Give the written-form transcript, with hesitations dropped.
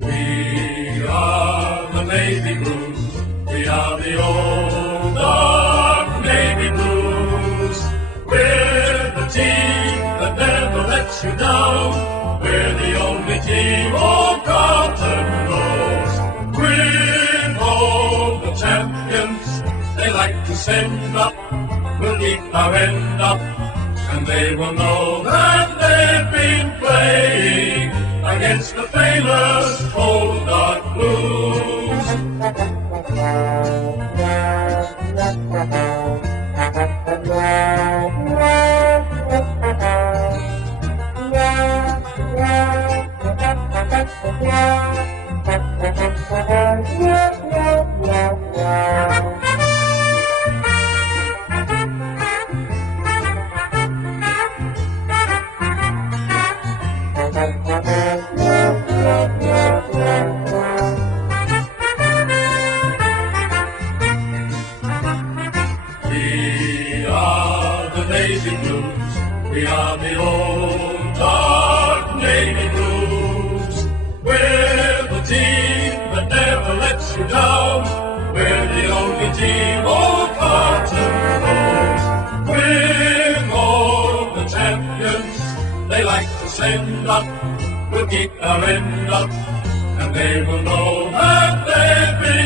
We are the Navy Blues. We are the old dark Navy Blues. We're the team that never lets you down. We're the only team old Carlton knows. We're all the champions they like to send up. We'll keep our end up, and they will know that they've been playing against the famous old dark blues. We are the Navy Blues. We are the old dark Navy Blues. We're the team that never lets you down. We're the only team old Carlton knows. We're all the champions they like to send up. We'll keep our end up, and they will know that they've been